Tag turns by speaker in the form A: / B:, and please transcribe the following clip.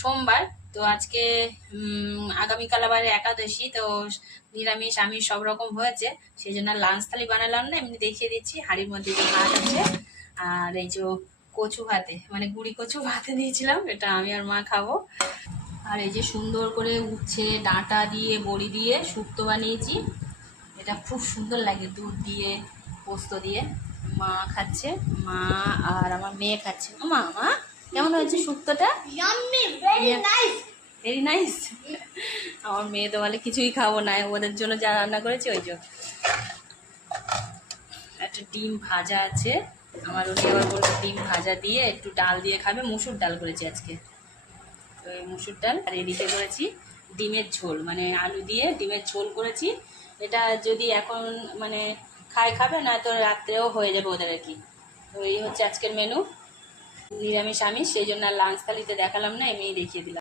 A: সোমবার, তো আজকে আগামীকাল আবার একাদশী, তো নিরামিষ, আমিষ সব রকম হয়েছে সেই জন্য লাঞ্চ থালি বানালাম না, এমনি দেখিয়ে দিচ্ছি, হাড়ির মধ্যে যে ভাত আছে, আর এই যে কচু ভাতে মানে গুড়ি কচু ভাতে দিয়েছিলাম এটা আমি আর মা খাব। আর এই যে সুন্দর করে উচ্ছে, ডাঁটা দিয়ে, বড়ি দিয়ে শুক্তো বানিয়েছি, এটা খুব সুন্দর লাগে দুধ দিয়ে, পোস্ত দিয়ে, মা খাচ্ছে, মা আর আমার মেয়ে খাচ্ছে। মা মা। কেমন হয়েছে শুক্তোটা. ভেরি নাইস আমার মেয়ে তো বলে কিছুই খাব না ওদের জন্য যা রান্না করেছি ওই জন্য একটা ডিম ভাজা আছে। আমার উনি আবার বলল ডিম ভাজা দিয়ে একটু ডাল দিয়ে খাবে মুসুর ডাল করেছি আজকে। তো এই মুসুর ডাল আর এদিকে করেছি ডিমের ঝোল মানে আলু দিয়ে ডিমের ঝোল করেছি। এটা যদি এখন মানে খায় খাবে না তো রাত্রেও হয়ে যাবে ওদের আর কি। তো এই হচ্ছে আজকের মেনু নিরামিষ আমিষ সেই জন্য আর লাঞ্চ থালিতে দেখালাম না এমনিই দেখিয়ে দিলাম।